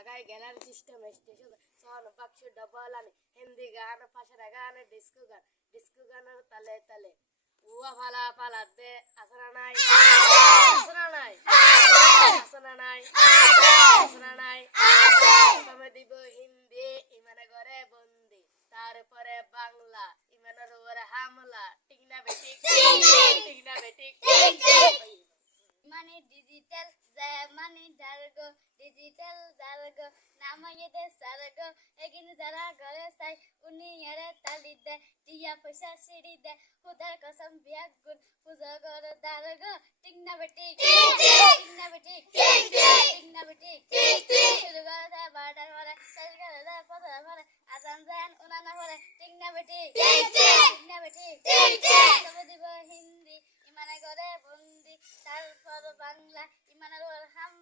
লাগাই gallery system station sound বাক্স double আনে হিন্দি গান ফাঁসের গান ডিস্কো গানের তালে তালে উয়া ফালা পালা দে আসনা নাই আসনা নাই আসনা নাই আসনা নাই তুমি দিব হিন্দি ইমানে করে বন্দি তারপরে বাংলা ইমানের উপরে হামলা ঠিক না বেঠিক ঠিক না বেঠিক মানে ডিজিটাল মানে ডার্গো ডিজিটাল জার্গো নামাইয়ে দে সার্গো এগিন যারা ঘরে চাই উনি এরে তালি দে টিয়া পয়সা সিঁড়ি দে খুদার কসম বিয়াক গুণ পূজা করে দার্গো ঠিক না বেঠিক ঠিক না বেঠিক ঠিক না বেঠিক শুরু করে দে বারোটার পরে শেষ করে দে পথের পরে আজান যান উনানা পরে ঠিক না বেঠিক ঠিক না বেঠিক তবে দিব হিন্দি ইমানে করে বন্দি তারপর বাংলা ইমানের হাম